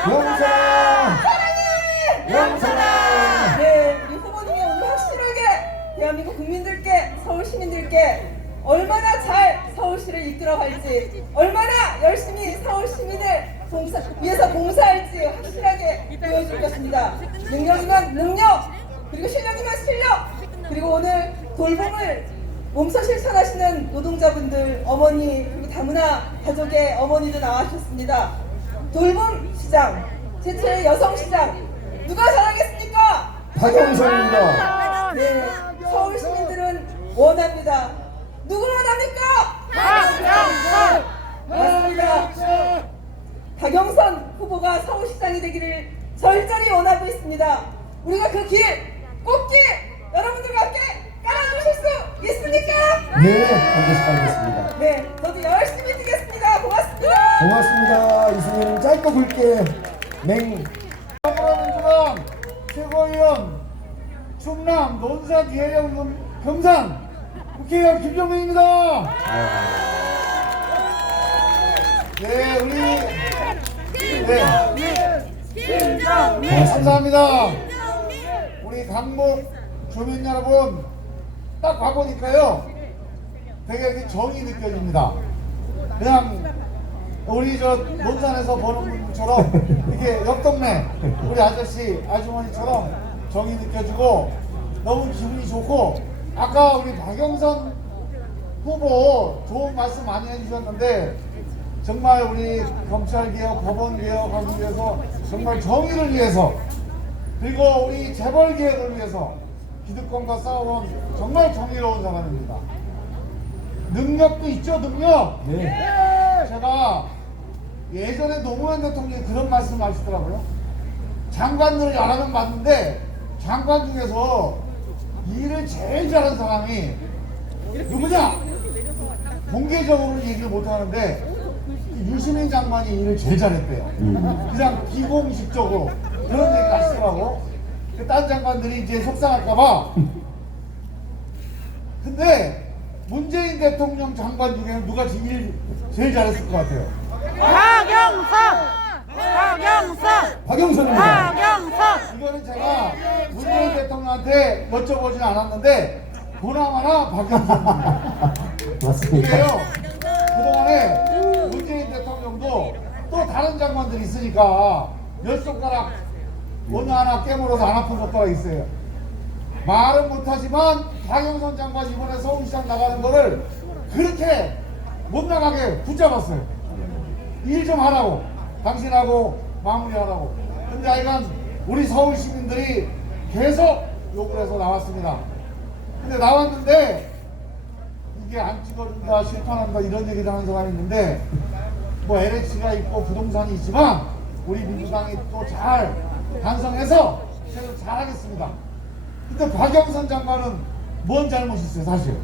영선아! 사랑해! 영선아! 네, 우리 후보님이 오늘 확실하게 대한민국 국민들께, 서울 시민들께 얼마나 잘 서울시를 이끌어갈지, 얼마나 열심히 서울 시민을 위해서 봉사할지 확실하게 보여줄 것입니다. 능력이면 능력, 그리고 실력이면 실력, 그리고 오늘 돌봄을 몸소 실천하시는 노동자분들, 어머니, 그리고 다문화 가족의 어머니도 나와주셨습니다. 돌봄 시장, 제철의 여성 시장, 누가 잘하겠습니까? 박영선입니다. 네, 서울 시민들은 원합니다. 누구 원합니까? 맞습니다. 박영선 후보가 서울시장이 되기를 절절히 원하고 있습니다. 우리가 그 길, 꽃길 여러분들과 함께 깔아주실 수 있습니까? 네, 알겠습니다. 네, 저도 열심히 뛰겠습니다. 고맙습니다. 고맙습니다. 이승님 짧고 굵게 더불어민주당 최고위원 충남 논산 기회령 금산 국회의원 김종민입니다. 네, 우리 감사합니다. 우리 강북 주민 여러분, 딱 와보니까요, 되게 이렇게 정이 느껴집니다. 그냥 우리 저 논산에서 보는 분처럼 이렇게 옆 동네 우리 아저씨 아주머니처럼 정이 느껴지고 너무 기분이 좋고, 아까 우리 박영선 후보 좋은 말씀 많이 해주셨는데 정말 우리 검찰개혁, 법원개혁하기 위해서 정말 정의를 위해서, 그리고 우리 재벌개혁을 위해서 기득권과 싸워온 정말 정의로운 사람입니다. 능력도 있죠, 능력. 제가 예전에 노무현 대통령이 그런 말씀 하시더라고요. 장관들을 여러 명 봤는데 장관 중에서 일을 제일 잘한 사람이 누구냐? 공개적으로 얘기를 못하는데 유시민 장관이 일을 제일 잘했대요. 그냥 비공식적으로 그런 얘기를 하시더라고. 딴 장관들이 이제 속상할까봐. 근데 문재인 대통령 장관 중에는 누가 일 제일 잘했을 것 같아요? 박영선입니다. 이거는 제가 문재인 대통령한테 여쭤보진 않았는데 보나마나 박영선입니다. 맞습니다. 이게요, 그동안에 문재인 대통령도 또 다른 장관들이 있으니까 열 손가락 어느 하나 깨물어서 안 아픈 것도가 있어요. 말은 못하지만 박영선 장관 이번에 서울시장 나가는 거를 그렇게 못 나가게 붙잡았어요. 일 좀 하라고, 당신하고 마무리하라고. 근데 하여간 우리 서울 시민들이 계속 요구를 해서 나왔습니다. 근데 나왔는데 이게 안 찍어준다, 실탄한다 이런 얘기를 하는 사람이 있는데, 뭐 LH가 있고 부동산이 있지만 우리 민주당이 또 잘 반성해서 계속 잘하겠습니다. 근데 박영선 장관은 뭔 잘못이 있어요, 사실?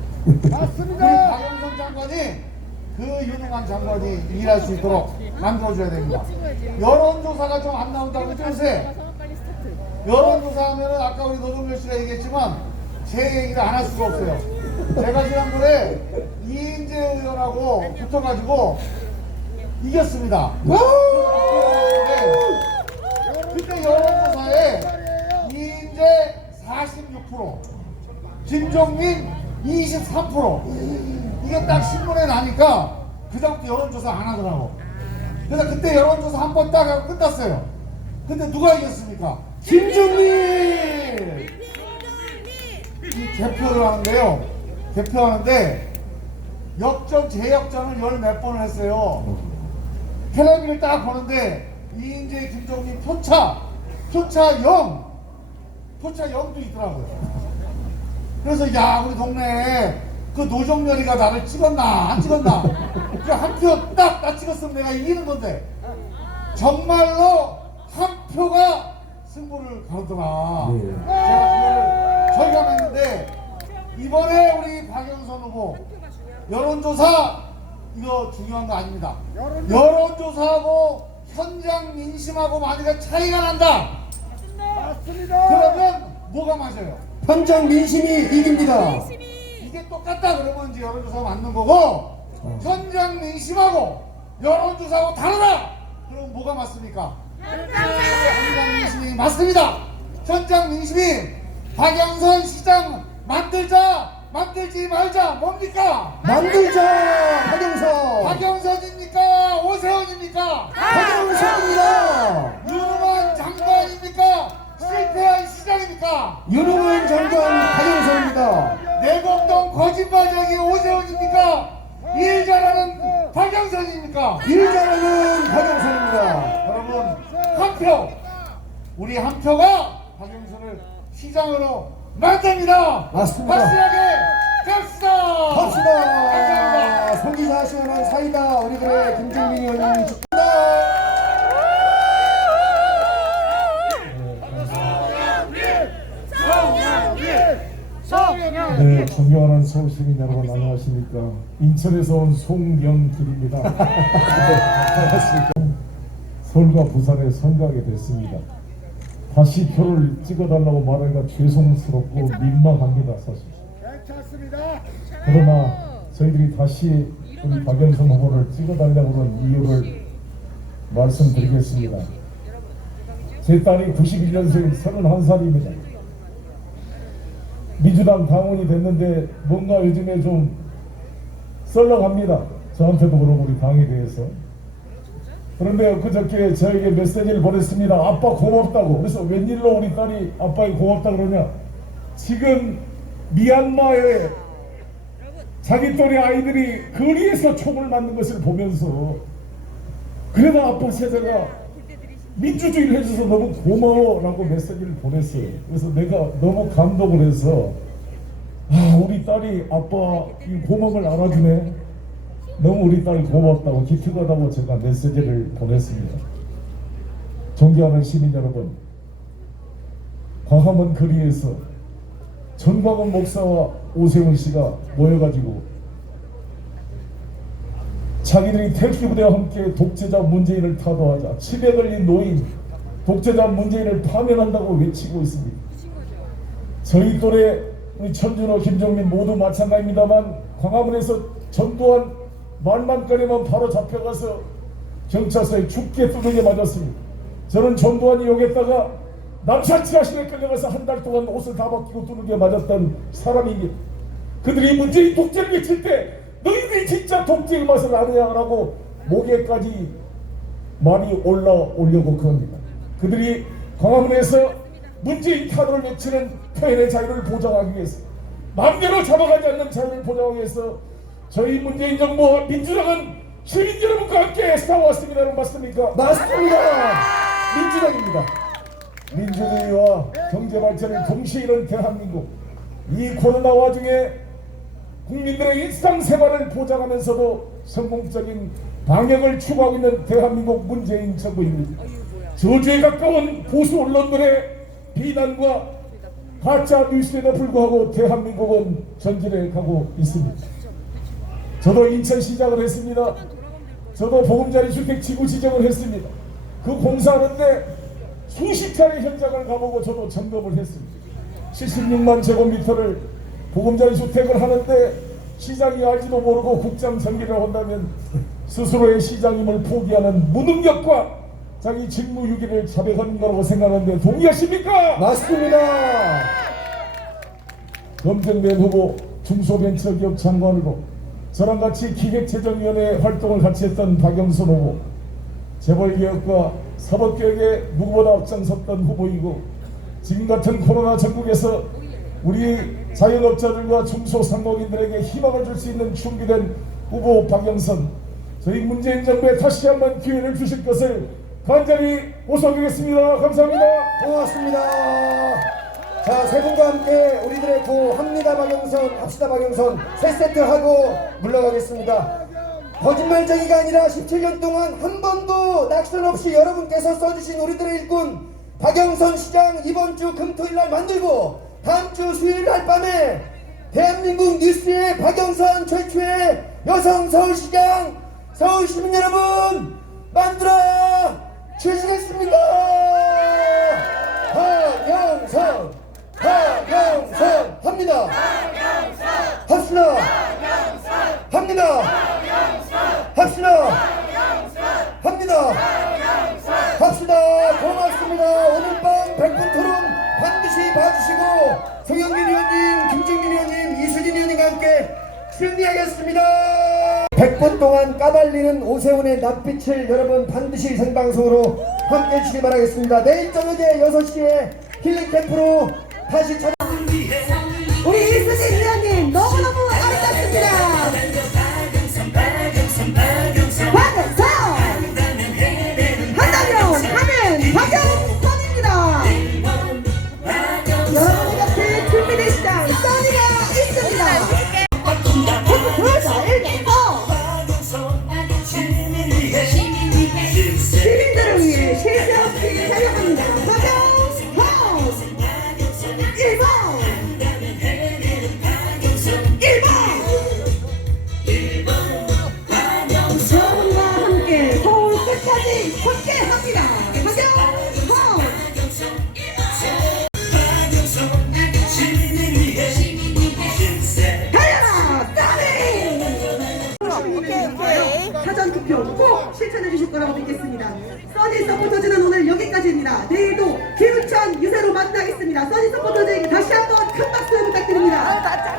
맞습니다. 우리 박영선 장관이 그 유능한 장관이 일할 수 있도록 만들어줘야 됩니다. 여론조사가 좀 안 나온다고 그러죠, 요새? 여론조사 하면은 아까 우리 노동열 씨가 얘기했지만 제 얘기를 안 할 수가 없어요. 제가 지난번에 이인재 의원하고 붙어가지고 이겼습니다. 그때 여론조사에 이인재 46%, 김종민 23%. 이게 딱 신문에 나니까 그다음부터 여론조사 안 하더라고. 그래서 그때 여론조사 한 번 딱 하고 끝났어요. 근데 누가 이겼습니까? 김종민! 이 개표를 하는데요. 개표하는데 역전, 재역전을 열 몇 번을 했어요. 텔레비를 딱 보는데 이인재, 김종민 표차 0! 표차 0도 있더라고요. 그래서 야, 우리 동네에 그 노정렬이가 나를 찍었나 안 찍었나, 그 한 표 딱 나 찍었으면 내가 이기는 건데 정말로 한 표가 승부를 가르더라. 제가 그걸 절감했는데, 이번에 우리 박영선 후보 여론조사 이거 중요한 거 아닙니다. 여론조사하고 현장 민심하고 만약에 차이가 난다, 맞습니다. 그러면 뭐가 맞아요? 현장 민심이 이깁니다. 이게 똑같다 그러면 이제 여론조사가 맞는 거고, 현장 민심하고 여론조사하고 다르다 그럼 뭐가 맞습니까? 현장 민심이 맞습니다. 현장 민심이 박영선 시장 만들자, 만들지 말자, 뭡니까? 만들자, 박영선. 박영선입니까? 오세훈입니까? 박영선입니다. 유능한 장관입니까? 실패한 시장입니까? 유능한 장관 박영선입니다. 내곡동 거짓말쟁이 오세훈입니까? 일 잘하는 박영선입니까? 일 잘하는 박영선입니다. 여러분, 한 표, 우리 한 표가 박영선을 시장으로 만듭니다. 맞습니다. 확실하게 갑시다. 갑시다. 감사합니다. 성기사 시원한 사이다 우리들의 김종민 의원님 축하합니다. 네, 존경하는 서울시민 여러분 안녕하십니까. 인천에서 온 송경길입니다. 반갑습니다. 서울과 부산에 선거하게 됐습니다. 다시 표를 찍어달라고 말하기가 죄송스럽고 민망합니다, 사실. 괜찮습니다. 그러나 저희들이 다시 우리 박영선 후보를 찍어달라고 하는 이유를 말씀드리겠습니다. 제 딸이 91년생 31살입니다. 민주당 당원이 됐는데 뭔가 요즘에 좀 썰렁합니다. 저한테도 그러고 우리 당에 대해서. 그런데 그저께 저에게 메시지를 보냈습니다. 아빠 고맙다고. 그래서 웬일로 우리 딸이 아빠에 고맙다 그러냐. 지금 미얀마에 자기 또래 아이들이 거리에서 총을 맞는 것을 보면서 그래도 아빠 세대가 민주주의를 해줘서 너무 고마워라고 메시지를 보냈어요. 그래서 내가 너무 감동을 해서 우리 딸이 아빠 이 고마움을 알아주네. 너무 우리 딸이 고맙다고 기특하다고 제가 메시지를 보냈습니다. 존경하는 시민 여러분, 광화문 거리에서 전광훈 목사와 오세훈 씨가 모여가지고 자기들이 택시부대와 함께 독재자 문재인을 타도하자, 치매 걸린 노인, 독재자 문재인을 파면한다고 외치고 있습니다. 저희 또래 우리 천준호, 김종민 모두 마찬가지입니다만 광화문에서 전두환 말만 꺼내면 바로 잡혀가서 경찰서에 죽게 두들겨 맞았습니다. 저는 전두환이 여기다가 남사치하신에 끌려가서 한 달 동안 옷을 다 벗기고 두들겨 맞았던 사람입니다. 그들이 문재인 독재를 외칠 때 너희들이 진짜 독재의 맛을 아느냐라고 목에까지 말이 올라오려고 그럽니다. 그들이 광화문에서 문재인 탄원을 외치는 표현의 자유를 보장하기 위해서, 마음대로 잡아가지 않는 자유를 보장하기 위해서 저희 문재인 정부와 민주당은 시민 여러분과 함께 싸워왔습니다. 맞습니까? 맞습니다. 민주당입니다. 민주주의와 경제 발전을 동시에 이룬 대한민국, 이 코로나 와중에 국민들의 일상생활을 보장하면서도 성공적인 방역을 추구하고 있는 대한민국 문재인 정부입니다. 저주에 가까운 보수 언론들의 비난과 가짜 뉴스에도 불구하고 대한민국은 전진해 가고 있습니다. 저도 인천시장을 했습니다. 저도 보금자리 주택 지구 지정을 했습니다. 그 공사하는데 수십 차례 현장을 가보고 저도 점검을 했습니다. 76만 제곱미터를 보금자리 주택을 하는데 시장이 알지도 모르고 국장 전기를 한다면 스스로의 시장임을 포기하는 무능력과 자기 직무유기를 자백하는 거라고 생각하는데 동의하십니까? 맞습니다. 검증된 후보 중소벤처기업 장관으로 저랑 같이 기획재정위원회 활동을 같이 했던 박영선 후보, 재벌개혁과 사법개혁에 누구보다 앞장섰던 후보이고, 지금 같은 코로나 전국에서 우리 자영업자들과 중소상공인들에게 희망을 줄 수 있는 준비된 후보 박영선, 저희 문재인 정부에 다시 한번 기회를 주실 것을 간절히 호소하겠습니다. 감사합니다. 고맙습니다. 자, 세 분과 함께 우리들의 구 합니다 박영선, 합시다 박영선 세 세트 하고 물러가겠습니다. 거짓말쟁이가 아니라 17년 동안 한 번도 낙선 없이 여러분께서 써주신 우리들의 일꾼 박영선 시장 이번 주 금토일 날 만들고 다음 주 수요일 날 밤에 대한민국 뉴스의 박영선 최초의 여성 서울시장, 서울시민 여러분 만들어 주시겠습니다. 박영선, 박영선 합니다. 합시다. 합니다. 합시다. 합니다. 합시다. 고맙습니다. 오늘 밤 100분 토론 반드시 봐주시고 송영길 의원님, 김정민 의원님, 이수진 의원님과 함께 승리하겠습니다. 100분 동안 까발리는 오세훈의 낯빛을 여러분 반드시 생방송으로 함께 해주시기 바라겠습니다. 내일 저녁에 6시에 힐링캠프로 다시 찾아 우리 이수진 의원님 너무너무 아름답습니다. 박영선 한다면 하는 박영선입니다. 여러분 곁에 준비되시다 써니가 있습니다. 시민들을 위해 실세 없이 달려갑니다. 박영선 1번 여러분과 함께 서울 끝까지 함께합니다. 박영선 달려라 하겠습니다. 내일도 기운찬 유세로 만나겠습니다. 써니 서포터즈에게 다시 한번 큰 박수 부탁드립니다.